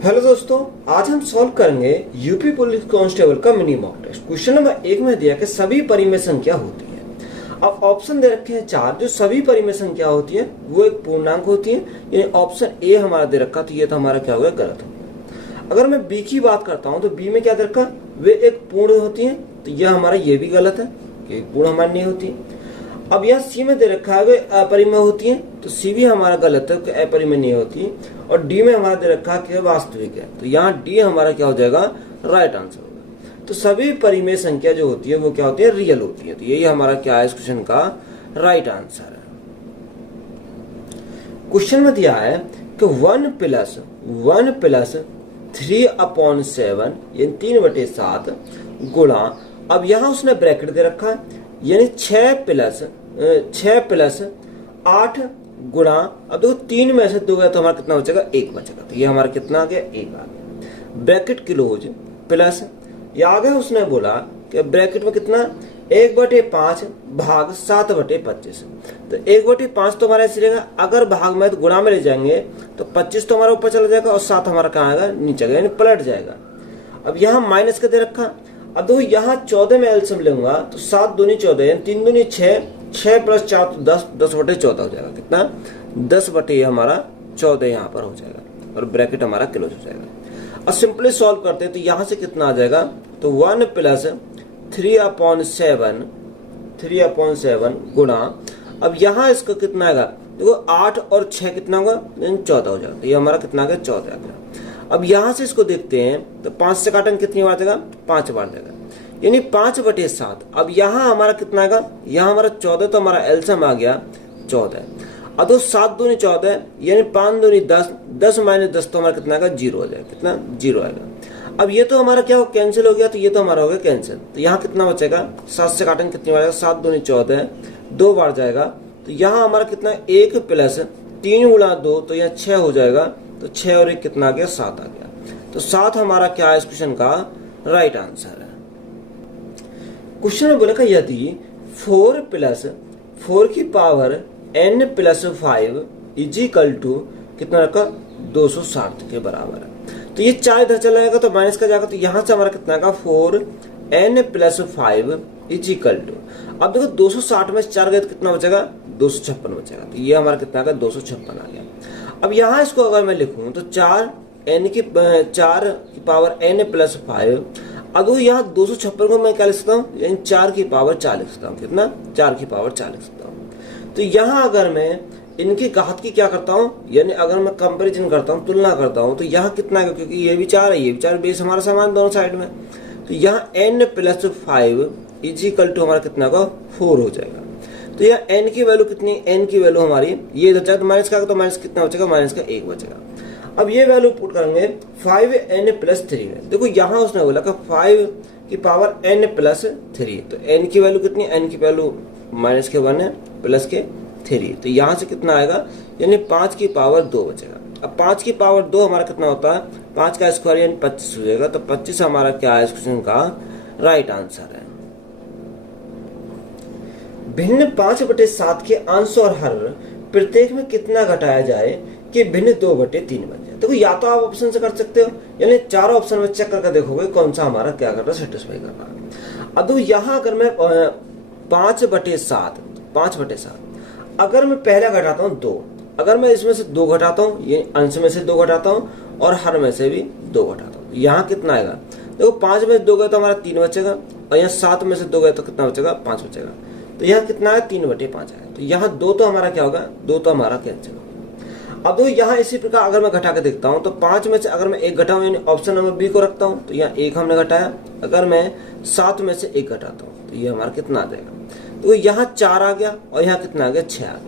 Hello दोस्तों, आज हम सॉल्व करेंगे यूपी पुलिस कांस्टेबल का mini mock test. Question number 1 में दिया कि सभी परिमेय संख्या होती है। अब ऑप्शन दे रखे हैं 4। जो सभी परिमेय संख्या होती है वो एक पूर्णांक होती है, यानी ऑप्शन ए हमारा दे रखा, तो ये तो हमारा क्या होगा, गलत होगा। अगर मैं बी की बात करता हूँ तो बी में क्या दे रखा, वे एक पूर्ण होती है, तो यह हमारा ये भी गलत है कि पूर्ण हमारी नहीं होती है। अब यह सी में दे रखा है वे अपरिमेय होती है, तो सी भी हमारा गलत है कि अपरिमेय नहीं होती। और डी में हमारा दे रखा है कि वास्तविक है, तो यहाँ डी हमारा क्या हो जाएगा, राइट आंसर होगा। तो सभी परिमेय संख्या जो होती है वो क्या होती है, रियल होती है। तो यही हमारा क्या है इस क्वेश्चन का राइट आंसर है। क्वेश्चन में दिया है कि 1 प्लस 3/7 यानी 3/7 गुणा, अब यहाँ उसने ब्रैकेट दे रखा है, यानी 6 प्लस 8 गुणा, अब देखो 3 में से 2 गया तो हमारा कितना बचेगा, 1 बचेगा। तो ये हमारा कितना आ गया, 1 आ गया। ब्रैकेट क्लोज प्लस, ये आगे उसने बोला कि ब्रैकेट में कितना, 1/5 भाग 7/25। तो 1/5 तो हमारा ऐसे रहेगा, अगर भाग में तो गुणा में ले जाएंगे तो 25 तो हमारा ऊपर चला जाएगा और 7 हमारा कहाँ आएगा, नीचे आएगा, यानी पलट जाएगा। अब यहाँ माइनस का दे रखा, अब देखो यहाँ 14 में एलसीएम लूंगा तो 7 दूनी 14 यानी 3 दूनी 6, 6 प्लस 4 तो 10, 10/14 हो जाएगा। कितना, 10/, हमारा 14 यहाँ पर हो जाएगा और ब्रैकेट हमारा क्लोज हो जाएगा। अब सिंपली सॉल्व करते हैं तो यहाँ से कितना आ जाएगा, तो 1 प्लस 3/7 गुणा, अब यहाँ इसका कितना आएगा, देखो 8 और 6 कितना होगा, 14 हो जाएगा। तो ये हमारा कितना आ गया, 14 आ गया। अब यहां से इसको देखते हैं तो 5 से काटेंगे कितनी बार जाएगा, 5 बार जाएगा, यानी 5/7। अब यहाँ हमारा कितना आएगा, यहाँ हमारा 14, तो हमारा एलसीएम आ गया 14। अब तो 7 दूनी 14 यानी 5 दूनी 10, 10 माइनस 10 तो हमारा कितना आएगा, 0 हो जाएगा। कितना, 0 आएगा। अब ये तो हमारा क्या हो, कैंसिल हो गया, तो ये तो हमारा हो गया कैंसिल। तो यहाँ कितना बचेगा, 7 से काटेंगे कितनी बार जाएगा, 7 दूनी 14, 2 बार जाएगा। तो यहाँ हमारा कितना, 1 प्लस 3 गुणा 2, तो यहाँ 6 हो जाएगा। तो 6 और 1 कितना आ गया, 7 आ गया। तो 7 हमारा क्या है इस क्वेश्चन का राइट आंसर है। क्वेश्चन में बोला यदि 4 की power n plus 5 is equal to कितना रखा, 260 के बराबर है। तो ये 4 इधर चला जाएगा तो माइनस का जाएगा, तो यहां से हमारा कितना आएगा, 4n plus 5 is equal to, अब देखो 260 में 4 गए तो कितना बचेगा, 256 बचेगा। तो ये हमारा कितना आएगा, 256 आ गया। अब यहाँ इसको अगर मैं लिखूं तो 4 की पावर n प्लस 5, अब यहाँ 256 को मैं क्या लिख सकता हूँ, यानी 4 की पावर 4 लिख सकता हूँ। कितना, 4 की पावर 4 लिख सकता हूँ। तो यहाँ अगर मैं इनकी घात की क्या करता हूँ, यानी अगर मैं कंपेरिजन करता हूँ, तुलना करता हूँ, तो यहाँ कितना है, क्योंकि ये भी 4 है, ये भी 4, बेस हमारा समान दोनों साइड में। तो यहाँ n plus 5 is equal to हमारा कितना होगा, 4 हो जाएगा। तो यहाँ n की वैल्यू कितनी, n की वैल्यू हमारी ये इधर जाएगा तो माइनस का, तो माइनस कितना बचेगा, माइनस का 1 बचेगा। अब ये वैल्यू पुट करेंगे 5n प्लस 3 में। देखो यहाँ उसने बोला कि 5 की पावर n प्लस 3, तो n की वैल्यू कितनी, n की वैल्यू माइनस के 1 है, प्लस के 3, तो यहाँ से कितना आएगा, यानी 5 की पावर 2 बचेगा। अब 5 की पावर 2 हमारा कितना होता है, 5 का स्क्वायर यानी 25 हो जाएगा। तो 25 हमारा क्या है इस क्वेश्चन का राइट आंसर है। भिन्न 5/7 के अंश और हर प्रत्येक में कितना घटाया जाए कि भिन्न 2/3 बन जाए। देखो या तो आप ऑप्शन से कर सकते हो, यानी चारों ऑप्शन में चेक करके देखोगे कौन सा हमारा क्या कर रहा है, सेटिस्फाई कर रहा है। अब देखो यहाँ अगर मैं 5/7 अगर मैं पहला घटाता हूँ 2, अगर मैं इसमें से 2 घटाता हूँ, ये अंश में से 2 घटाता हूँ और हर में से भी 2 घटाता हूँ, यहाँ कितना आएगा, देखो 5 में से 2 गए तो हमारा 3 बचेगा, और यहाँ 7 में से 2 गए तो कितना बचेगा, 5 बचेगा। तो यहाँ कितना है, 3/5 आएगा। तो यहाँ 2 तो हमारा क्या होगा, 2 तो हमारा कैंसिल होगा। अब देखो यहाँ इसी प्रकार अगर मैं घटा के देखता हूँ तो 5 में से अगर मैं 1 घटाऊँ, यानी ऑप्शन नंबर बी को रखता हूँ, तो यहाँ 1 हमने घटाया। अगर मैं 7 में से 1 घटाता हूँ तो ये हमारा कितना आ जाएगा, तो यहाँ 4 आ गया और यहाँ कितना आ गया, 6 आ गया।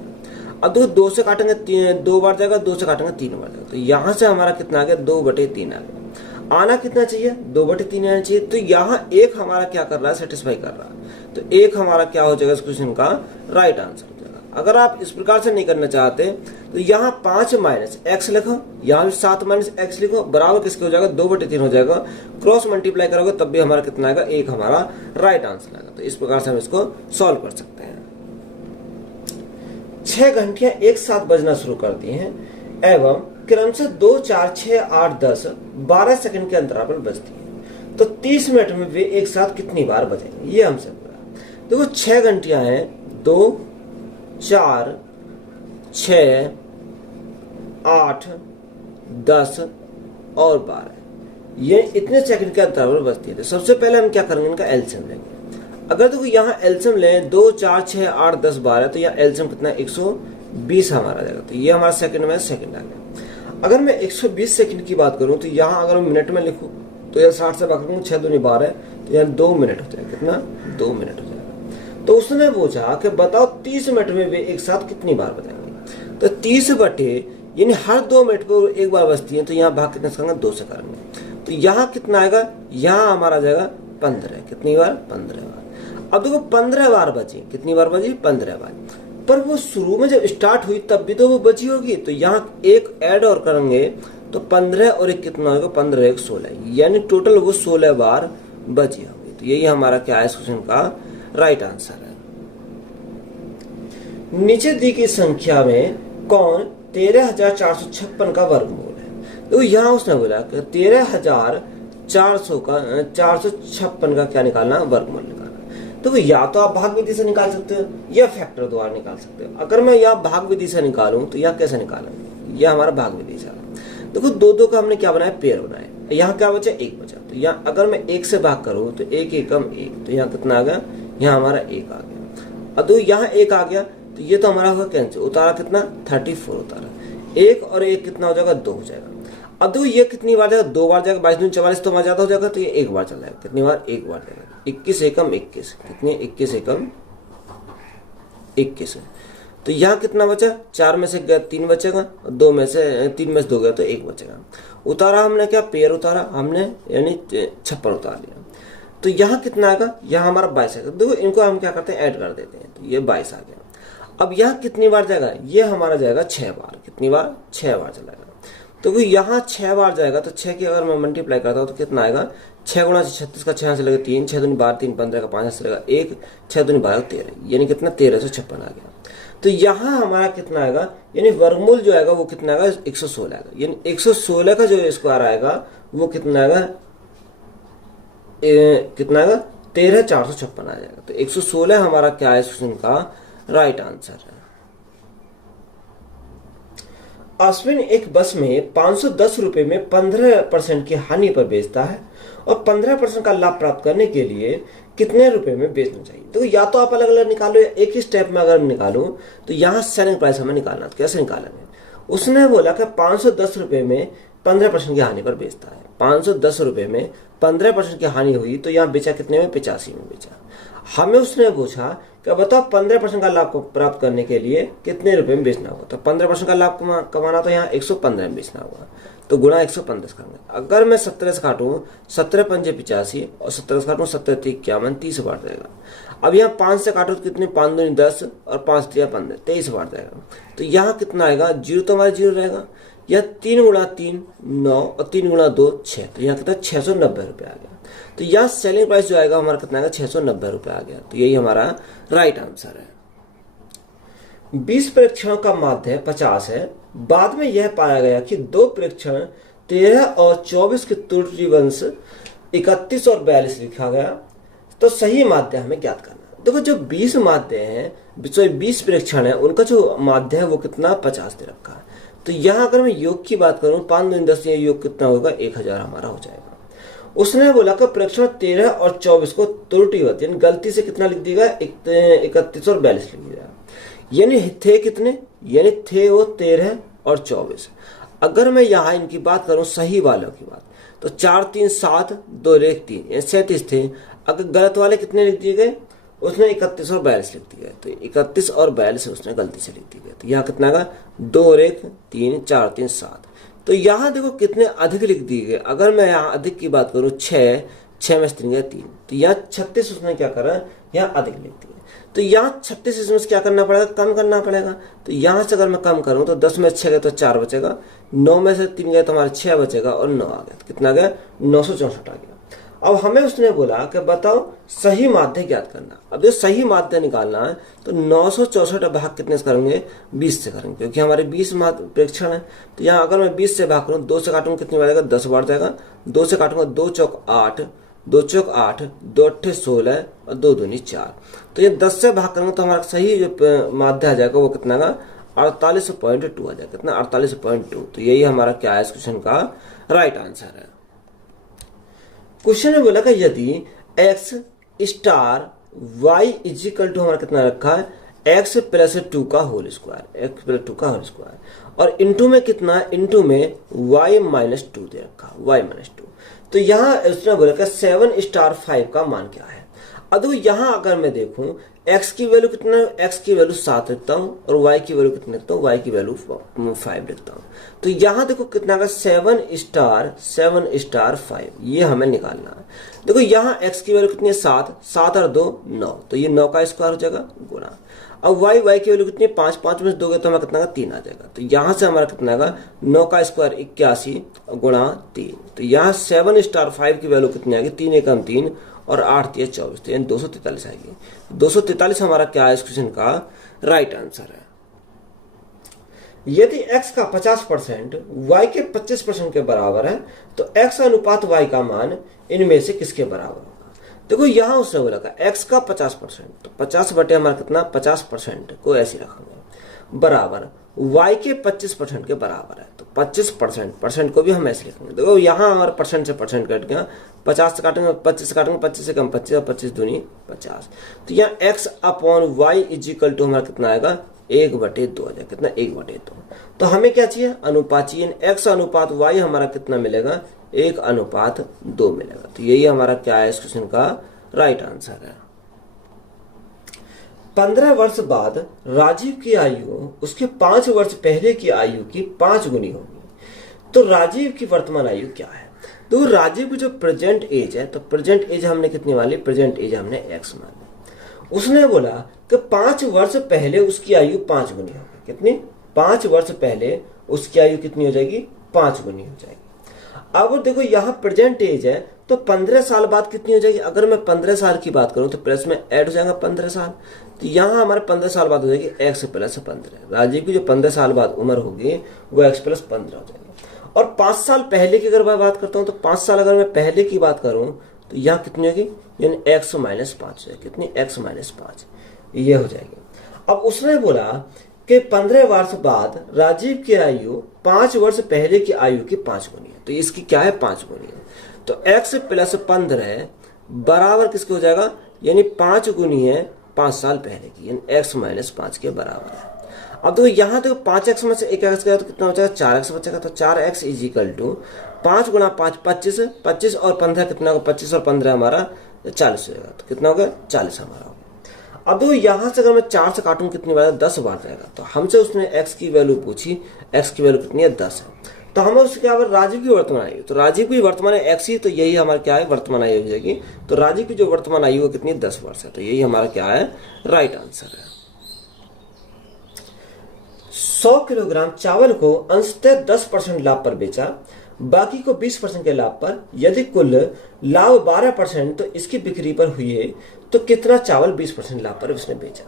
अब देखो 2 से काटेंगे 2 बार जाएगा, 2 से काटेंगे 3 बार जाएगा। तो यहाँ से हमारा कितना आ गया, 2/3 आ गया। आना कितना चाहिए, 2/3 आना चाहिए। तो यहाँ 1 हमारा क्या कर रहा है, सेटिस्फाई कर रहा है। तो 1 हमारा क्या हो जाएगा इस क्वेश्चन का राइट आंसर हो जाएगा। अगर आप इस प्रकार से नहीं करना चाहते तो यहाँ 5 माइनस x लिखो, यहाँ भी 7 माइनस x लिखो, बराबर किसके हो जाएगा, 2/3 हो जाएगा। क्रॉस मल्टीप्लाई करोगे तब भी हमारा कितना आएगा, 1 हमारा राइट आंसर आएगा। तो इस प्रकार से हम इसको सॉल्व कर सकते हैं। 6 घंटियां एक साथ बजना शुरू करती हैं एवं क्रम से 2, 4, 6, 8, 10, 12 सेकंड के अंतराल पर बजती है। तो 30 मिनट में वे एक साथ कितनी बार बजेंगे, ये हमसे पूछा। देखो 6 घंटियां हैं, 2, 4, 6, 8, 10 और 12, ये इतने सेकंड के अंतराल पर बजती है। तो सबसे पहले हम क्या करेंगे, इनका एलसीएम लेंगे। अगर देखो यहाँ एलसीएम लें 2, 4, 6, 8, 10, 12, तो यहाँ एलसीएम कितना है 120 हमारा आ जाएगा। तो ये हमारा सेकंड में सेकंड आ गया। अगर मैं 120 सेकंड की बात करूं तो यहाँ अगर मैं मिनट में लिखूं तो यह 60 से भाग करूँ 6 दूनी 12, तो यहाँ 2 मिनट हो जाएगा। कितना, 2 मिनट हो जाएगा। तो उसने पूछा कि बताओ 30 मिनट में वे एक साथ कितनी बार बजाएंगे। तो 30 बटे यानी हर 2 मिनट पर एक बार बजती है, तो यहाँ भाग कितने से करेंगे, 2 से करेंगे। तो यहाँ कितना आएगा, यहाँ हमारा जाएगा 15। कितनी बार, 15 बार। अब देखो 15 बार बची, कितनी बार बची, 15 बार। पर वो शुरू में जब स्टार्ट हुई तब भी तो वो बची होगी। तो यहाँ एक ऐड और करेंगे तो 15 और एक कितना होगा, 15 एक 16, यानी टोटल वो 16 बार बची होगी। तो यही हमारा क्या है इस क्वेश्चन का राइट आंसर है। नीचे दी गई संख्या में कौन 13,456 का वर्गमूल है। तो यहाँ उसने बोला कि 13,456 का क्या निकालना, वर्गमूल निकालना। तो या तो आप भाग विधि से निकाल सकते हो या फैक्टर द्वारा निकाल सकते हो। अगर मैं यहाँ भाग विधि से निकालूं तो यह कैसे निकालेंगे, यह हमारा भाग विधि से। देखो 2 का हमने क्या बनाया, पेयर बनाया। यहाँ क्या बचा, 1 बचा। तो यहाँ अगर मैं 1 से भाग करूं तो 1 एकम 1, तो यहाँ कितना आ गया, यहाँ हमारा 1 आ गया। अब तो यहाँ 1 आ गया, तो ये तो हमारा होगा कैंसिल। उतारा कितना, 34 उतारा। 1 और 1 कितना हो जाएगा, 2 हो जाएगा। अब देखो ये कितनी बार जाएगा, 2 बार जाएगा। 22 दूनी 44 तो हमारा ज्यादा हो जाएगा, तो ये 1 बार चल जाएगा। कितनी बार, 1 बार जाएगा। 21 एकम 21, कितनी, 21 एकम 21। तो यहाँ कितना बचा, 4 में से 3 बचेगा, 2 में से 3 में से 2 गया तो 1 बचेगा। उतारा हमने क्या, पेयर उतारा हमने, यानी 56 उतार लिया। तो यहाँ कितना आएगा, यहाँ हमारा 22 आएगा। देखो इनको हम क्या करते हैं, ऐड कर देते हैं। तो ये 22 आ गया। अब यहाँ कितनी बार जाएगा, ये हमारा जाएगा 6 बार। कितनी बार, 6 बार चलाएगा। तो यहाँ 6 बार जाएगा, तो 6 की अगर मैं मल्टीप्लाई करता हूँ तो कितना आएगा, 6 गुणा 36 का 6 से लगे 3, 6 दूनी 12, 3 15 का 5 से लगा 1, 6 दूनी 12 13, यानी कितना 1356 आ गया। तो यहाँ हमारा कितना आएगा, यानी वर्गमूल जो आएगा वो कितना आएगा, 116 आएगा। यानी 116 का जो स्क्वायर आएगा वो कितना आएगा, कितना आएगा, 13,456 आ जाएगा। तो 116 हमारा क्या है इस क्वेश्चन का राइट आंसर है। अश्विन एक बस में 510 रुपए में 15% की हानि पर बेचता है और 15% का लाभ प्राप्त करने के लिए कितने रुपए में बेचना चाहिए। तो या तो आप अलग अलग निकालो या एक ही स्टेप में अगर निकालो तो यहाँ सेलिंग प्राइस हमें निकालना। तो कैसे निकालेंगे, उसने बोला कि 510 रुपए में 15% की हानि पर बेचता है। 510 रुपए में 15% की हानि हुई तो यहाँ बेचा कितने में, 85 में बेचा। हमें उसने पूछा कि बताओ 15% का लाभ प्राप्त करने के लिए कितने रुपए में बेचना होगा। तो 15% का लाभ कमाना तो यहाँ 115 में बेचना होगा, तो गुणा 115 करेंगे। अगर मैं 17 से काटूं, 17 पंजे 85 और 17 से काटूं 17 3 51, 30 बार जाएगा। अब यहाँ 5 से काटो तो कितने, 5 दूनी 10 और 5 3 15, 23 बार जाएगा। तो यहाँ कितना आएगा, 0 तो हमारा 0 रहेगा। यह 3 गुणा 3 9 और 3 गुणा 2 6, तो यहाँ कितना 690 रुपये आ गया। तो यहाँ सेलिंग प्राइस जो आएगा हमारा कितना आएगा, 690 रुपये आ गया। तो यही हमारा राइट आंसर है। 20 परीक्षणों का माध्य 50 है। बाद में यह पाया गया कि 2 परीक्षण 13 और 24 की त्रुटि वंश 31 और 42 लिखा गया, तो सही माध्य हमें ज्ञात करना। देखो जो 20 माध्य हैं, 20 परीक्षण है, उनका जो माध्य है वो कितना 50 दे रखा है। तो यहाँ अगर मैं योग की बात करूं, 5 दूनी 10, योग कितना होगा, 1000 हमारा हो जाएगा। उसने बोला कि परीक्षण 13 और 24 को त्रुटिवत यानी गलती से कितना लिख दिया, 31 और 42 लिख दिया। यानी थे कितने, यानी थे वो 13 और 24। अगर मैं यहाँ इनकी बात करूं सही वालों की बात, तो 4 3 7 2 1 3 यानी 37 थे। अगर गलत वाले कितने लिख दिए गए, उसने 31 और 42 लिख दिया। तो 31 और 42 उसने गलती से लिख दिया। तो यहाँ कितना का 2 और 1 3 4 3 7। तो यहाँ देखो कितने अधिक लिख दिए गए। अगर मैं यहाँ अधिक की बात करूँ 6 में से 3 गया 3, तो यहाँ 36 उसने क्या करा, यहाँ अधिक लिख दिया। तो यहाँ 36 इसमें क्या करना पड़ेगा, कम करना पड़ेगा। तो यहाँ से अगर मैं कम करूँ तो 10 में से 6 गए तो 4 बचेगा, 9 में से 3 गए तो हमारे 6 बचेगा और 9 आ गया। तो कितना गया, 964 आ गया। अब हमें उसने बोला कि बताओ सही माध्य ज्ञात करना। अब जो सही माध्य निकालना है तो 964 भाग कितने से करेंगे, 20 से करेंगे, क्योंकि हमारे 20 माध्य प्रेक्षण है। तो यहाँ अगर मैं 20 से भाग करूँ, 2 से काटूंगा कितनी बार जाएगा, 10 बार जाएगा। 2 से काटूंगा 2 चौक 8, 2 चौक 8, 2 अट्ठे 16 और 2 दूनी 4। तो ये 10 से भाग करेंगे तो हमारा सही जो माध्य आ जाएगा वो कितना का 48.2 आ जाएगा। कितना 48.2। तो यही हमारा क्या है इस क्वेश्चन का राइट आंसर है। क्वेश्चन में बोला कि यदि x star y is equal to हमारा कितना रखा है x प्लस 2 का होल स्क्वायर, x प्लस 2 का होल स्क्वायर, और इंटू में कितना है, इंटू में y माइनस 2 दे रखा, y माइनस 2। तो यहाँ उसने बोला कि 7 स्टार 5 का मान क्या है। अब यहाँ अगर मैं देखूं x की वैल्यू कितना है, x की वैल्यू 7 लिखता हूँ और y की वैल्यू कितनी लिखता हूँ, y की वैल्यू 5 लिखता हूँ। तो यहाँ देखो कितना का 7 स्टार 5 ये हमें निकालना है। देखो यहाँ x की वैल्यू कितनी है 7, 7 और 2 9, तो ये 9 का स्क्वायर हो जाएगा गुना। अब y की वैल्यू कितनी है 5, 5 में से दोगे तो हमारा कितना का 3 आ जाएगा। तो यहाँ से हमारा कितना का 9 का स्क्वायर 81 गुणा 3। तो यहाँ 7 स्टार 5 की वैल्यू कितनी आएगी, 3 एकम 3 और 8 3 24, तो यानी 243 आएगी। 243 हमारा क्या है इस क्वेश्चन का राइट आंसर है। यदि x का 50% y के 25% के बराबर है तो x अनुपात y का मान इनमें से किसके बराबर होगा। देखो यहाँ उसने बोला था x का 50%, तो 50 बटे हमारा कितना 50% को ऐसे रखेंगे बराबर y के 25% के बराबर है। तो 25% को भी हम ऐसे लिखेंगे। देखो यहाँ हमारा परसेंट से परसेंट कट गया, 50 से काटेंगे 25 से काटेंगे, 25 से कम 25 और 25 दूनी 50। तो यहाँ x upon y is equal to हमारा कितना आएगा 1/2 आ जाएगा। कितना 1/2। तो हमें क्या चाहिए अनुपात चाहिए, x अनुपात y हमारा कितना मिलेगा 1/2 मिलेगा। तो यही हमारा क्या है इस क्वेश्चन का राइट आंसर है। 15 वर्ष बाद राजीव की आयु उसके 5 वर्ष पहले की आयु की 5 गुनी होगी। तो राजीव की वर्तमान आयु क्या है। तो राजीव की जो प्रेजेंट एज है, तो प्रेजेंट एज हमने कितनी वाली, प्रेजेंट एज हमने x मान ली। उसने बोला कि 5 वर्ष पहले उसकी आयु 5 गुनी होगी। कितनी 5 वर्ष पहले उसकी आयु कितनी हो जाएगी 5 गुनी हो जाएगी। अब देखो यहाँ प्रेजेंट एज है तो 15 साल बाद कितनी हो जाएगी। अगर मैं 15 साल की बात करूं तो प्लस में ऐड हो जाएगा 15 साल। तो यहाँ हमारे 15 साल बाद हो जाएगी x प्लस 15। राजीव की जो 15 साल बाद उम्र होगी वो x प्लस 15 हो जाएगी। और 5 साल पहले की अगर मैं बात करता हूँ तो 5 साल अगर मैं पहले की बात करूँ तो यहाँ कितनी होगी, यानी x माइनस 5 है। कितनी x माइनस 5 ये हो जाएगी। अब उसने बोला कि 15 वर्ष बाद राजीव की आयु 5 वर्ष पहले की आयु की 5 गुनी है। तो इसकी क्या है 5 गुनी है। तो x प्लस 15 बराबर किसके हो जाएगा, यानी 5 गुनी है 5 साल पहले की, यानी x माइनस 5 के बराबर है। अब देखो यहाँ देखो 5x में से 1x गया तो कितना बचेगा 4x बचेगा। तो 4x इजिकल टू 5 गुणा 5 25, 25 और 15 कितना होगा 25 और 15 हमारा 40 हो जाएगा। तो कितना होगा 40 हमारा होगा। अब देखो यहाँ से अगर मैं 4 से काटूं कितनी बार 10 बार जाएगा। तो हमसे उसने x की वैल्यू पूछी, x की वैल्यू कितनी है 10 है। तो हमें उसके क्या राजीव की वर्तमान आयु, तो राजीव की वर्तमान x ही, तो यही हमारा क्या है वर्तमान आयु हो जाएगी। तो राजीव की जो वर्तमान आयु है कितनी 10 वर्ष है। तो यही हमारा क्या है राइट आंसर है। 100 किलोग्राम चावल को अंशतः 10% लाभ पर बेचा, बाकी को 20% के लाभ पर। यदि कुल लाभ 12% तो इसकी बिक्री पर हुई है तो कितना चावल 20% लाभ पर उसने बेचा।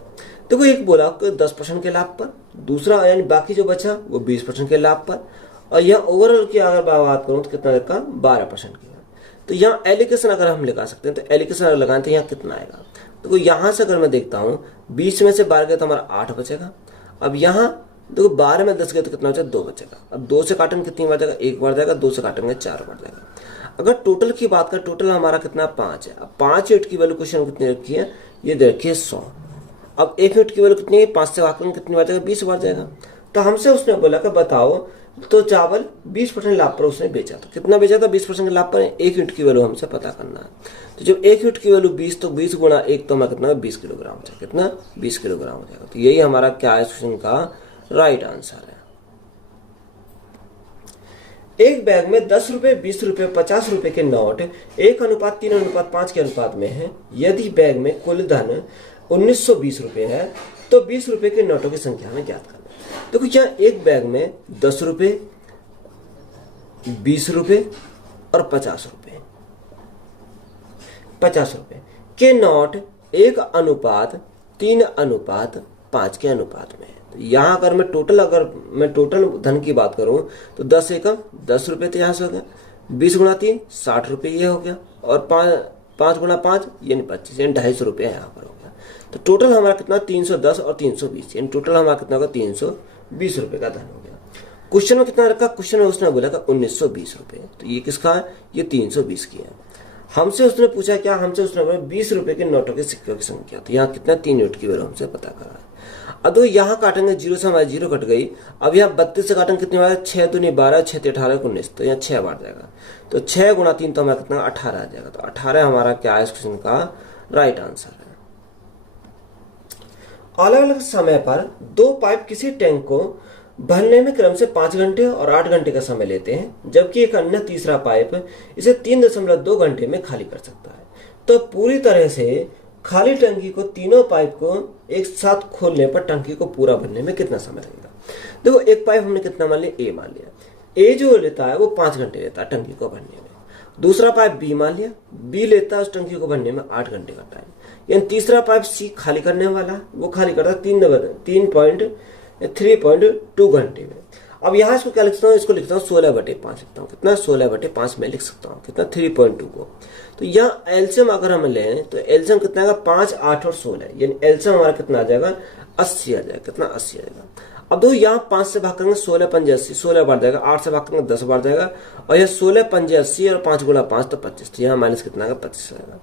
देखो एक बोला 10% के लाभ पर, दूसरा यानी बाकी जो बचा वो 20% के लाभ पर, और यहाँ ओवरऑल की अगर बात करूं तो कितना रखा 12% की। तो यहाँ एलिकेशन अगर हम लगा सकते हैं तो एलिकेशन अगर लगाएं तो यहाँ कितना आएगा। देखो यहाँ से अगर मैं देखता हूँ 20 में से 12 गया तो हमारा 8 बचेगा। अब यहाँ देखो 12 में 10 गया तो कितना बचेगा 2 बचेगा। अब 2 से काटेंगे कितनी बार जाएगा 1 बार जाएगा, 2 से काटेंगे 4 बार जाएगा। अगर टोटल की बात करें टोटल हमारा कितना 5 है। अब 5 यूनिट की वैल्यू क्वेश्चन कितनी रखी है, ये दे रखी है 100। अब 1 यूनिट की वैल्यू कितनी है 5 से काटेंगे कितनी बार जाएगा 20 बार जाएगा। तो हमसे उसने बोला कि बताओ तो चावल 20% लाभ पर उसने बेचा, तो कितना बेचा था 20% के लाभ पर। 1 यूनिट की वैल्यू हमसे पता करना है। तो जब 1 यूनिट की वैल्यू 20 तो 20 गुणा 1 तो हमारा कितना 20 किलोग्राम हो जाएगा। कितना 20 किलोग्राम हो जाएगा। तो यही हमारा क्या है क्वेश्चन का राइट आंसर है। एक बैग में 10 रुपए 20 रुपए 50 रुपए के नोट 1:3:5 के अनुपात में है। यदि बैग में कुल धन 1920 रुपए है तो 20 रुपए के नोटों की संख्या में ज्ञात करना। देखो क्या एक बैग में 10 रुपए 20 रुपए और 50 रुपए 50 रुपए। के नॉट 1:3:5 के अनुपात में है। तो यहाँ अगर मैं टोटल धन की बात करूं तो 10 एकम 10 रुपए तो यहाँ से हो गया, 20 गुणा 3 60 रुपए ये हो गया, और 5 गुणा 5 यानी 25 यानी 250 रुपये यहाँ पर हो गया। तो टोटल हमारा कितना 310 और 320 यानी टोटल हमारा कितना होगा 320 रुपये का धन हो गया। क्वेश्चन में कितना रखा, क्वेश्चन में उसने बोला था 1920 रुपये। तो ये किसका है, ये 320 की है। हमसे उसने पूछा क्या, हमसे उसने बोला 20 रुपए के नोटों के सिक्कों की संख्या। तो यहाँ कितना 3 यूनिट की वैल्यू हमसे पता करा है। अब तो यहाँ काटेंगे 0 से हमारी 0 कट गई। अब यहाँ 32 से काटेंगे कितनी बार, 6 दूनी 12 6 × 18 19, तो यहाँ 6 बार जाएगा। तो 6 गुणा 3 तो हमारा कितना 18 आ जाएगा। तो 18 हमारा क्या है इस क्वेश्चन का राइट आंसर है। अलग अलग समय पर 2 पाइप किसी टैंक को भरने में क्रम से 5 घंटे और 8 घंटे का समय लेते हैं, जबकि एक अन्य तीसरा पाइप इसे 3.2 घंटे में खाली कर सकता है। तो पूरी तरह से खाली टंकी को तीनों पाइप को एक साथ खोलने पर टंकी को पूरा भरने में कितना समय लगेगा। देखो एक पाइप हमने कितना मान लिया, ए मान लिया। ए जो लेता है वो 5 घंटे लेता है टंकी को भरने में। दूसरा पाइप बी मान लिया, बी लेता है उस टंकी को भरने में 8 घंटे का टाइम। यानी तीसरा पाइप सी खाली करने वाला, वो खाली करता है 3.2 घंटे में। अब यहाँ इसको क्या लिखता हूँ, इसको लिखता हूँ 16/5 लिखता हूँ। कितना 16/5 में लिख सकता हूँ, कितना 3.2 को। तो यहाँ एलसीएम अगर हम लें तो एलसीएम कितना आएगा 5, 8 और 16, यानी एलसीएम हमारा कितना आ जाएगा 80 आ जाएगा। कितना 80 आ जाएगा। अब देखो यहाँ 5 से भाग करेंगे 16 5 80, 16 बार जाएगा। 8 से भाग करेंगे 10 बार जाएगा। और यह 16 5 80 और 5 गुणा 5 तो 25, तो यहाँ माइनस कितना आएगा 25 आएगा।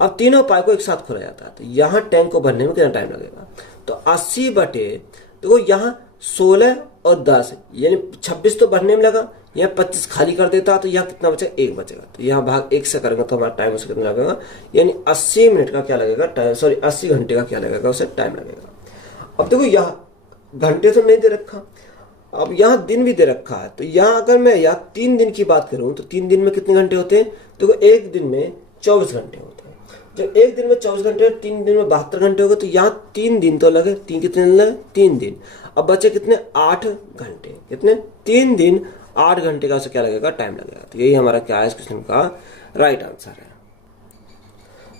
अब तीनों पाइप को एक साथ खोला जाता है, तो यहाँ टैंक को भरने में कितना टाइम लगेगा। तो 80 बटे देखो यहाँ 16 और 10 यानी 26 तो भरने में लगा, यहाँ 25 खाली कर देता तो यहाँ कितना बचेगा 1 बचेगा। तो यहाँ भाग 1 से करेंगे तो हमारा टाइम उसे कितना लगेगा, यानी 80 मिनट का क्या लगेगा टाइम, सॉरी 80 घंटे का क्या लगेगा उसे टाइम लगेगा। अब देखो यहाँ घंटे तो नहीं दे रखा, अब यहाँ दिन भी दे रखा है। तो यहाँ अगर मैं यहाँ 3 दिन की बात करूं तो 3 दिन में कितने घंटे होते हैं, देखो एक दिन में 24 घंटे होते हैं। जब एक दिन में 24 घंटे 3 दिन में 72 घंटे हो गए, तो यहाँ 3 दिन तो लगे। 3 कितने दिन लगे 3 दिन। अब बचे कितने 8 घंटे, कितने 3 दिन 8 घंटे का उसे क्या लगेगा टाइम लगेगा। तो यही हमारा क्या है इस क्वेश्चन का राइट आंसर है।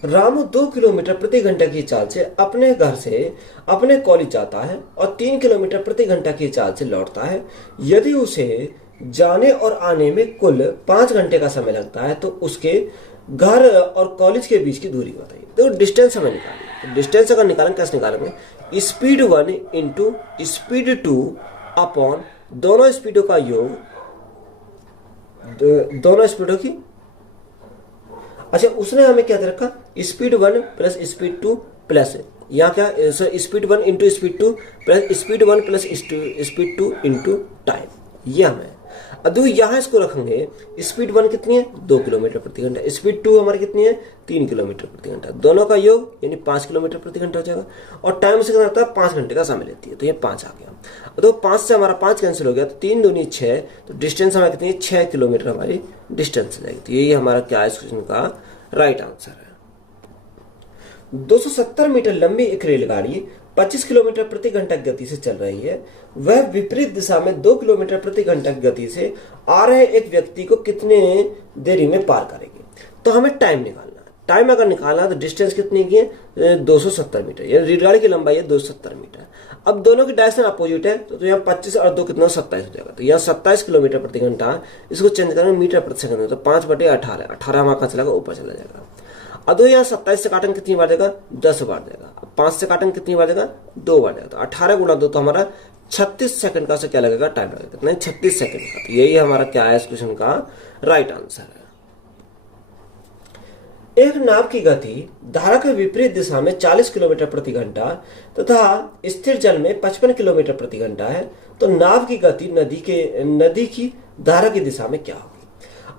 रामू 2 किलोमीटर प्रति घंटा की चाल से अपने घर से अपने कॉलेज जाता है और 3 किलोमीटर प्रति घंटा की चाल से लौटता है। यदि उसे जाने और आने में कुल 5 घंटे का समय लगता है तो उसके घर और कॉलेज के बीच की दूरी बताइए। तो डिस्टेंस हमें निकालना। तो डिस्टेंस अगर निकालेंगे कैसे निकालेंगे, स्पीड 1 इंटू स्पीड 2 अपॉन दोनों स्पीडों का योग, दोनों स्पीडों की। अच्छा उसने हमें क्या दे रखा, स्पीड 1 प्लस स्पीड 2 प्लस यहाँ क्या speed 1 into speed 2 plus speed 1 plus speed 2 into time, ये हमें। अब यहाँ इसको रखेंगे, स्पीड 1 कितनी है 2 किलोमीटर प्रति घंटा, स्पीड 2 हमारी कितनी है 3 किलोमीटर प्रति घंटा, दोनों का योग यानी 5 किलोमीटर प्रति घंटा हो जाएगा। और टाइम से कितना रहता है 5 घंटे का समय लेती है, तो ये 5 आ गया। तो 5 से हमारा 5 कैंसिल हो गया, तो 3 दूनी 6, तो डिस्टेंस हमारी कितनी है 6 किलोमीटर हमारी डिस्टेंस हो जाएगी। तो यही हमारा क्या है इस क्वेश्चन का राइट आंसर है। 270 मीटर लंबी एक रेलगाड़ी 25 किलोमीटर प्रति घंटा की गति से चल रही है। वह विपरीत दिशा में 2 किलोमीटर प्रति घंटा की गति से आ रहे एक व्यक्ति को कितने देरी में पार करेगी। तो हमें टाइम निकालना है। टाइम अगर निकालना तो डिस्टेंस कितनी की है 270 मीटर, यानी रेलगाड़ी की लंबाई है 270 मीटर। अब दोनों की डायरेक्शन अपोजिट है, तो यहाँ 25 और 2 कितना 27 हो जाएगा। तो यहाँ 27 किलोमीटर प्रति घंटा, इसको चेंज करेंगे मीटर प्रति सेकंड, तो 5/18, 18 हमारा कहाँ चलेगा ऊपर चला जाएगा। अब यहाँ 27 से काटेंगे कितनी बार जाएगा 10 बार जाएगा। 5 से काटेंगे कितनी बार जाएगा 2 बार जाएगा। तो 18 गुणा 2 तो हमारा 36 सेकंड का से क्या लगेगा टाइम लगेगा, कितना 36 सेकंड का। तो यही हमारा क्या है इस क्वेश्चन का राइट आंसर है। एक नाव की गति धारा के विपरीत दिशा में 40 किलोमीटर प्रति घंटा तथा स्थिर जल में 55 किलोमीटर प्रति घंटा है, तो नाव की गति नदी की धारा की दिशा में क्या होगी।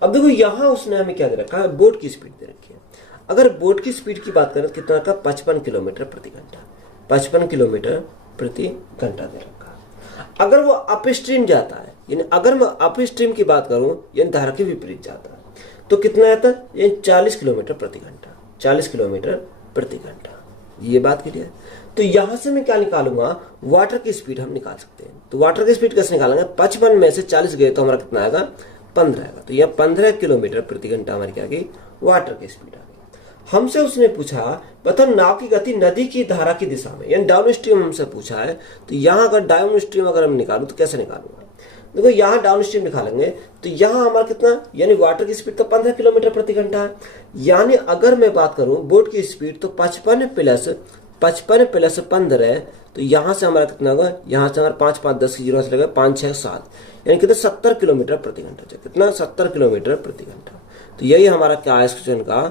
अब देखो यहाँ उसने हमें क्या दे रखा है, बोट की स्पीड दे रखी है। अगर बोट की स्पीड की बात करें तो कितना का 55 किलोमीटर प्रति घंटा, 55 किलोमीटर प्रति घंटा दे रखा। अगर वो अप स्ट्रीम जाता है, यानी अगर मैं अप स्ट्रीम की बात करूं यानी धारा के विपरीत जाता है, तो कितना आता है ये 40 किलोमीटर प्रति घंटा, 40 किलोमीटर प्रति घंटा। ये बात क्लियर है। तो यहां से मैं क्या निकालूंगा, वाटर की स्पीड हम निकाल सकते हैं। तो वाटर की स्पीड कैसे निकालेंगे, 55 में से 40 गए तो हमारा कितना आएगा 15 आएगा। तो यह 15 किलोमीटर प्रति घंटा हमारी क्या गई वाटर की स्पीड आ गई। हमसे उसने पूछा बताओ नाव की गति नदी की धारा की दिशा में, यानी डाउन स्ट्रीम हमसे पूछा है। तो यहाँ अगर डाउन स्ट्रीम अगर हम निकालूं तो कैसे निकालूंगा, देखो यहाँ डाउन स्ट्रीम निकालेंगे तो यहाँ हमारा कितना, यानी वाटर की स्पीड तो 15 किलोमीटर प्रति घंटा है। यानी अगर मैं बात करूं बोट की स्पीड तो 55 प्लस 15, तो यहाँ से हमारा कितना होगा, यहाँ से हमारा 5 5 10 की जीरो से लगेगा 5 6 7, यानी कितना 70 किलोमीटर प्रति घंटा, कितना 70 किलोमीटर प्रति घंटा। तो यही हमारा क्या है इस क्वेश्चन का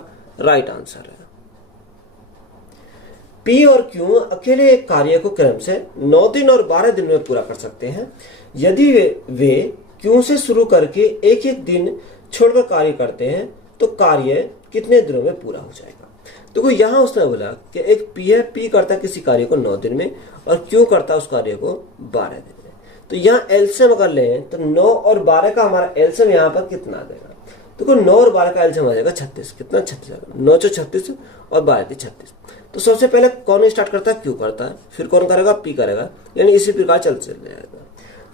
राइट आंसर है। पी और क्यू अकेले एक कार्य को क्रम से 9 दिन और 12 दिन में पूरा कर सकते हैं। यदि वे क्यू से शुरू करके एक एक दिन छोड़कर कार्य करते हैं तो कार्य कितने दिनों में पूरा हो जाएगा। देखो यहाँ उसने बोला कि एक पी है, पी करता है किसी कार्य को 9 दिन में और क्यू करता है उस कार्य को 12 दिन में। तो यहाँ एलसीएम अगर लें तो 9 और 12 का हमारा एलसीएम यहाँ पर कितना आ जाएगा, देखो 9 और 12 का एलसीएम आ जाएगा 36, कितना 36 आएगा, 9 × 36 और 12 × 36। तो सबसे पहले कौन स्टार्ट करता है, क्यू करता है, फिर कौन करेगा, पी करेगा, यानी इसी प्रकार चल जाएगा।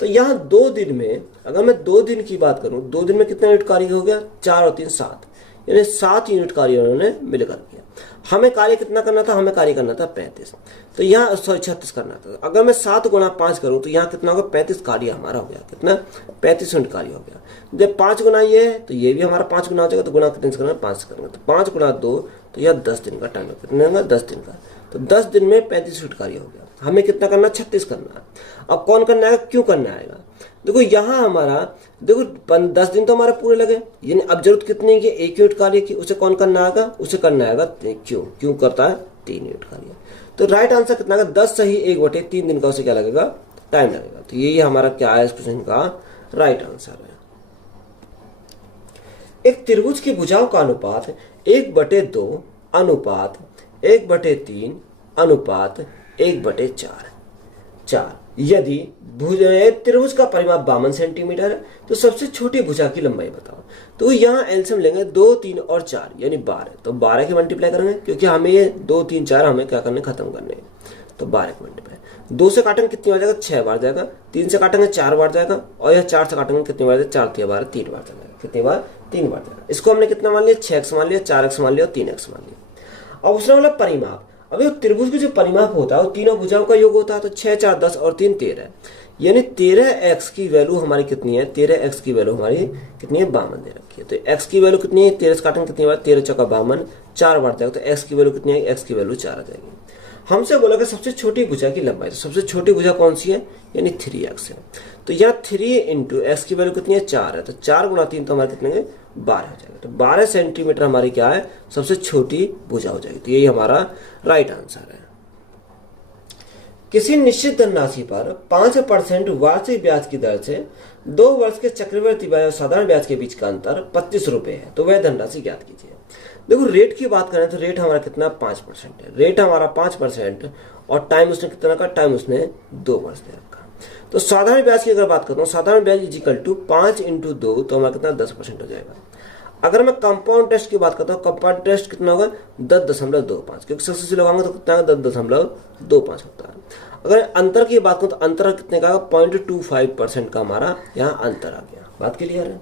तो यहाँ 2 दिन में अगर मैं 2 दिन की बात करूं, 2 दिन में कितना यूनिट कार्य हो गया, 4 और 3 7, यानी 7 यूनिट कार्य उन्होंने मिलकर किया। हमें कार्य कितना करना था, हमें कार्य करना था 35, तो यहाँ 36 करना था। अगर मैं 7 × 5 करूं तो यहाँ कितना होगा, 35 कार्य हमारा हो गया, कितना 35 यूनिट कार्य हो गया। जब 5 गुना ये है तो ये भी हमारा 5 गुना हो जाएगा, तो गुना कितने से करना, 5 से करेंगे, तो 5 × 2 तो यह 10 दिन का टाइम है, कितने होगा 10 दिन का। तो 10 दिन में 35 यूनिट कार्य हो गया। हमें कितना करना, 36 करना है। अब कौन करना है, क्यों करना आएगा। देखो यहाँ हमारा देखो 10 दिन तो हमारा पूरे लगे, यानी अब जरूरत कितनी है कि 1 यूनिट कार्य की, उसे कौन करना आएगा, उसे करना आएगा क्यों, क्यों करता है 3 यूनिट कार्य। तो राइट आंसर कितना आएगा, 10 सही 1/3 दिन का उसे क्या लगेगा, टाइम लगेगा। तो यही हमारा क्या है इस क्वेश्चन का राइट आंसर है। एक त्रिभुज की भुजाओं का अनुपात 1/2 अनुपात 1/3 अनुपात 1/4। यदि त्रिभुज का परिमाप 52 सेंटीमीटर है तो सबसे छोटी भुजा की लंबाई बताओ। तो यहाँ एलसीएम लेंगे 2 3 और 4 यानी 12, तो 12 के मल्टीप्लाई करेंगे क्योंकि हमें ये 2 3 4 हमें क्या करने, खत्म करने हैं। तो 12 के मल्टीप्लाई 2 से काटेंगे कितनी बार जाएगा, 6 बार जाएगा, 3 से काटेंगे 4 बार जाएगा, और यह 4 से काटेंगे कितनी बार जाएगा, 4 3 बार 3 बार जाएगा, कितनी बार 3 बार जाएगा। इसको हमने कितना मान लिया, 6x मान लिया, 4x मान लिया और 3x मान लिया। अब उसने बोला परिमाप, अभी त्रिभुज का जो परिमाप होता है वो तीनों भुजाओं का योग होता है, तो 6 4 10 और 3 13, यानी 13x की वैल्यू हमारी कितनी है, 13x की वैल्यू हमारी कितनी है, 52 दे रखी है। तो x की वैल्यू कितनी है, 13 से काटेंगे कितनी बार, 13 चौका 52, 4 बार जाएगा, तो x की वैल्यू कितनी है, x की वैल्यू 4 आ जाएगी। हमसे बोला कि सबसे छोटी भुजा की लंबाई, तो सबसे छोटी भुजा कौन सी है, यानी 3x है। तो यहाँ 3 × x की वैल्यू कितनी है, 4 है, तो 4 × 3 तो हमारे कितने 12 हो जाएगा। तो 12 सेंटीमीटर हमारी क्या है, सबसे छोटी भुजा हो जाएगी। तो यही हमारा राइट आंसर है। किसी निश्चित धनराशि पर 5% वार्षिक ब्याज की दर से 2 वर्ष के चक्रवृद्धि ब्याज और साधारण ब्याज के बीच का अंतर 25 रुपए है, तो वह धनराशि ज्ञात कीजिए। देखो रेट की बात करें तो रेट हमारा कितना 5% है, रेट हमारा 5% और टाइम उसने कितना का, टाइम उसने 2 वर्ष दे रखा। तो साधारण ब्याज की अगर बात करता हूँ, साधारण ब्याज इक्वल टू 5 × 2 तो हमारा कितना 10% हो जाएगा। अगर मैं कंपाउंड टेस्ट की बात करता हूँ, कंपाउंड टेस्ट कितना होगा 10.25, क्योंकि सक्सेस लगाऊंगा तो कितना 10.25 होता है। अगर अंतर की बात करूँ तो अंतर कितने का, 0.25% का हमारा यहाँ अंतर आ गया। बात क्लियर है।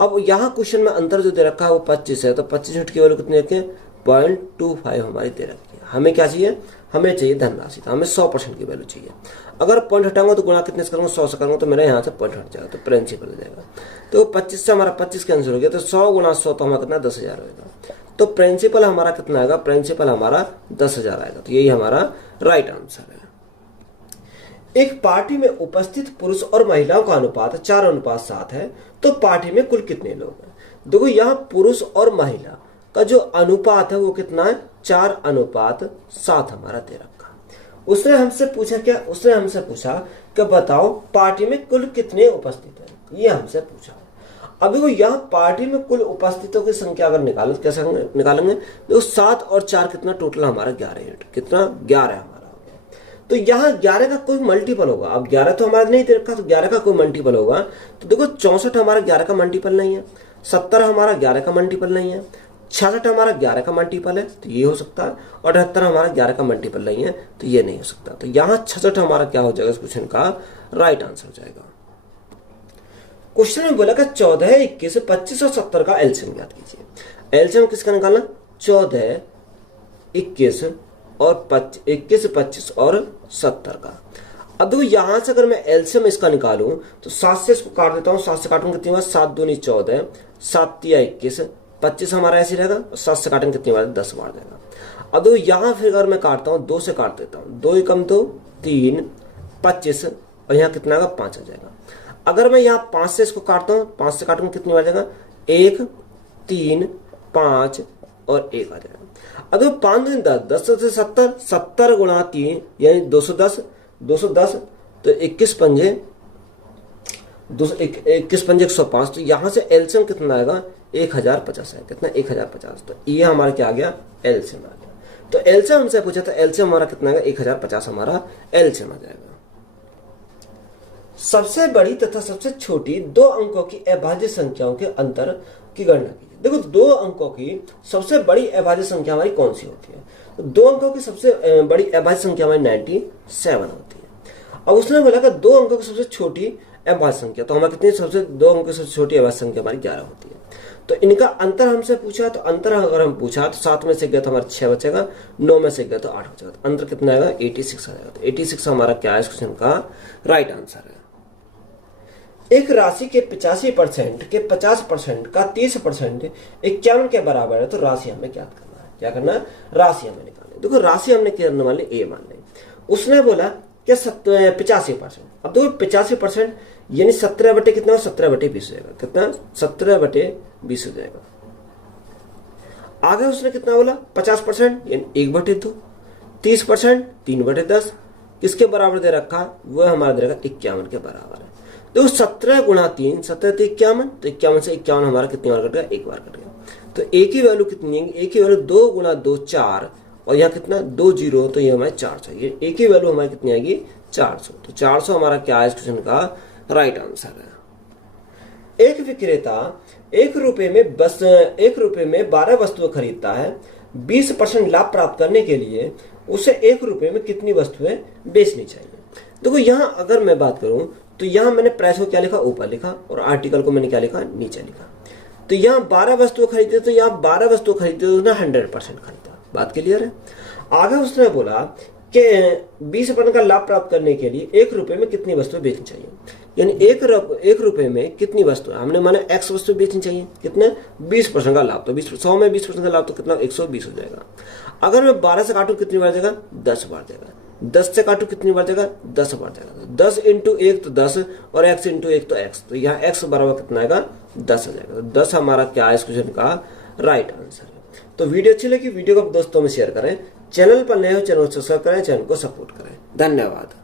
अब यहाँ क्वेश्चन में अंतर जो दे रखा है वो 25 है, तो 25 यूनिट की वैल्यू कितनी रखें, 0.25 हमारी दे रखी है। हमें क्या चाहिए, हमें चाहिए धनराशि, तो हमें 100% की वैल्यू चाहिए। अगर पॉइंट हटाऊंगा तो गुणा कितने से करूंगा, 100 से करूंगा, तो मेरा यहाँ से पॉइंट हट जाएगा, तो प्रिंसिपल हो जाएगा। तो 25 से हमारा 25 कैंसिल हो गया, तो 100 × 100 तो हमारा कितना 10,000 होगा। तो प्रिंसिपल हमारा कितना आएगा, प्रिंसिपल हमारा 10,000 आएगा। तो यही हमारा राइट आंसर है। एक पार्टी में उपस्थित पुरुष और महिलाओं का अनुपात 4:7 है, तो पार्टी में कुल कितने लोग हैं। देखो यहाँ पुरुष और महिला का जो अनुपात है वो कितना है, 4:7 हमारा दे रखा। उसने हमसे पूछा क्या, उसने हमसे पूछा कि बताओ पार्टी में कुल कितने उपस्थित हैं, ये हमसे पूछा। अभी वो यहाँ पार्टी में कुल उपस्थितों की संख्या अगर निकालो तो कैसे निकालेंगे, देखो 7 और 4 कितना, टोटल हमारा 11 यूनिट, कितना 11 हमारा हो गया। तो यहाँ 11 का कोई मल्टीपल होगा, अब 11 तो हमारा नहीं दे रखा, तो 11 का कोई मल्टीपल होगा। तो देखो 64 हमारा 11 का मल्टीपल नहीं है, 70 हमारा 11 का मल्टीपल नहीं है, 66 हमारा 11 का मल्टीपल है, तो ये हो सकता है, और 78 हमारा 11 का मल्टीपल नहीं है, तो ये नहीं हो सकता। तो यहाँ 66 हमारा क्या हो जाएगा, इस क्वेश्चन का राइट आंसर हो जाएगा। क्वेश्चन में बोला कि 14, 21, 25 और 70 का एलसीएम ज्ञात कीजिए। एलसीएम किसका निकालना, 14, 21 और 21, 25 और 70 का। अब देखो यहां से अगर मैं एलसीएम इसका निकालूं तो 7 से इसको काट देता हूं, 7 से काटूंगा कितनी बार, 7 दूनी 14, 7 तिया 21, 25 हमारा ऐसे रहेगा, 7 से काटेंगे कितनी बार, 10 बार देगा। अब देखो यहां फिर अगर मैं काटता हूं 2 से काट देता हूं, 2 एकम 2, 3, 25 और यहाँ कितना आएगा, 5 आ जाएगा। अगर मैं यहाँ 5 से इसको काटता हूँ, 5 से काटूंगा कितनी बार जाएगा, 1, 3, 5 और 1 आ जाएगा। अब देखो 5 दूनी 10, 10 से 70, 70 गुणा 3 यानी 210, 210 तो 21 पंजे 105, तो यहां से एलसीएम कितना आएगा, 1050 है। कितना, 1050। तो ये हमारा क्या आ गया, एलसीएम आ गया। तो एलसीएम हमसे पूछा था, एलसीएम हमारा कितना आएगा, 1050 हमारा एलसीएम आ जाएगा। सबसे बड़ी तथा सबसे छोटी 2 अंकों की अभाज्य संख्याओं के अंतर की गणना कीजिए। देखो 2 अंकों की सबसे बड़ी अभाज्य संख्या हमारी कौन सी होती है, तो 2 अंकों की सबसे बड़ी अभाज्य संख्या हमारी 97 होती है। अब उसने बोला कि 2 अंकों की सबसे छोटी अभाज्य संख्या, तो हमारी कितनी, सबसे 2 अंकों की सबसे छोटी अभाज्य संख्या हमारी 11 होती है। तो इनका अंतर हमसे पूछा, तो अंतर अगर हम पूछा तो 7 में से गया तो हमारा 6 बचेगा, 9 में से गया तो 8 बचेगा। तो अंतर कितना आएगा, 86 आ जाएगा। तो 86 हमारा क्या है इस क्वेश्चन का राइट आंसर है। एक राशि के 85% के 50% का 30% 51 के बराबर है, तो राशि हमें क्या करना है, क्या करना है, राशि हमें निकालनी। देखो राशि हमने करने वाले ए मान ली, उसने बोला क्या 85%। अब देखो 85% यानी 17 बटे कितना, 17 बटे 20 हो जाएगा। कितना, 17 बटे 20 हो जाएगा। आगे उसने कितना बोला, 50% यानी 1 बटे 2, 30% 3 बटे 10, किसके बराबर दे रखा, वह हमारा दे रखा 51 के बराबर है। देखो 17 गुणा 3, 17 तो 51, तो 51 से 51 हमारा कितनी बार कट गया, 1 बार कट गया। तो ए की वैल्यू कितनी है, ए की वैल्यू 2 गुणा 2 4, और यहाँ कितना 2 0, तो ये हमारे 400, ये ए की वैल्यू हमारी कितनी आएगी, 400। तो 400 हमारा क्या है इस क्वेश्चन का राइट आंसर है। एक विक्रेता 1 रुपए में 12 वस्तुएं खरीदता है। 20% लाभ प्राप्त करने के लिए उसे 1 रुपए में कितनी वस्तुएं बेचनी चाहिए। देखो यहाँ अगर मैं बात करूं तो यहाँ मैंने प्राइस को क्या लिखा, ऊपर लिखा, और आर्टिकल को मैंने क्या लिखा, नीचे लिखा। तो यहाँ 12 वस्तुएं खरीदते, तो यहाँ 12 वस्तुएं खरीदते तो उसने 100% खरीदा। बात क्लियर है। आगे उसने बोला कि 20% का लाभ प्राप्त करने के लिए 1 रुपए में कितनी वस्तुएं बेचनी चाहिए, यानी 1 रुपए में कितनी वस्तु, हमने माना x वस्तु बेचनी चाहिए, कितने, 20% का लाभ, तो 100 में 20% का लाभ तो कितना, 120 हो जाएगा। अगर मैं 12 से काटूं कितनी बार जाएगा, 10 बार जाएगा। 10 से काटूं कितनी बार जाएगा, 10 बार जाएगा। 10 इंटू 1 तो 10, और x इंटू 1 तो x, तो यहाँ x बराबर कितना आएगा, 10 आ जाएगा। तो 10 हमारा क्या है इस क्वेश्चन का राइट आंसर है। तो वीडियो अच्छी लगी, वीडियो को दोस्तों में शेयर करें, चैनल पर नए हो चैनल को सब्सक्राइब करें, चैनल को सपोर्ट करें। धन्यवाद।